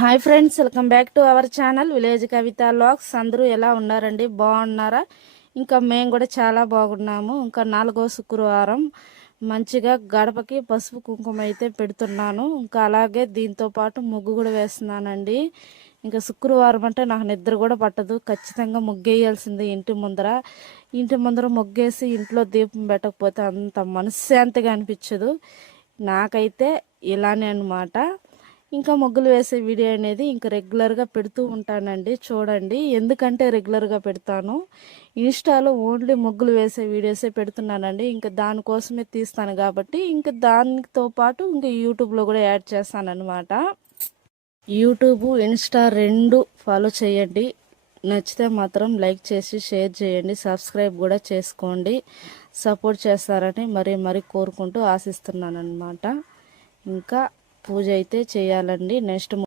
Hi friends, welcome back to our channel village Kavitha vlogs. అందరూ ఎలా ఉన్నారండి? బాగున్నారా? ఇంకా మేము కూడా చాలా బాగున్నాము. ఇంకా 4వ శుక్రవారం మంచిగా గడపకి పసుపు కుంకుమ అయితే పెడుతున్నాను. ఇంకా అలాగే దీంతో పాటు ముగ్గు కూడా వేస్తున్నానండి. ఇంకా శుక్రవారం అంటే నాకు నిద్ర కూడా పట్టదు. ఖచ్చితంగా ముగ్గేయాల్సిందే ఇంటి ముందర ముగ్గేసి ఇంట్లో దీపం పెట్టకపోతే అంత మనశ్శాంతిగా అనిపించదు. నాకైతే ఇలానే అనమాట. ఇంకా ముగ్గులు వేసే వీడియో అనేది ఇంకా రెగ్యులర్గా పెడుతూ ఉంటానండి. చూడండి, ఎందుకంటే రెగ్యులర్గా పెడతాను, ఇన్స్టాలో ఓన్లీ ముగ్గులు వేసే వీడియోసే పెడుతున్నానండి. ఇంకా దానికోసమే తీస్తాను కాబట్టి ఇంకా దానితో పాటు ఇంకా యూట్యూబ్లో కూడా యాడ్ చేస్తానన్నమాట. యూట్యూబ్, ఇన్స్టా రెండు ఫాలో చేయండి. నచ్చితే మాత్రం లైక్ చేసి షేర్ చేయండి, సబ్స్క్రైబ్ కూడా చేసుకోండి. సపోర్ట్ చేస్తారని మరీ కోరుకుంటూ ఆశిస్తున్నాను అనమాట. ఇంకా పూజ అయితే చేయాలండి. నెక్స్ట్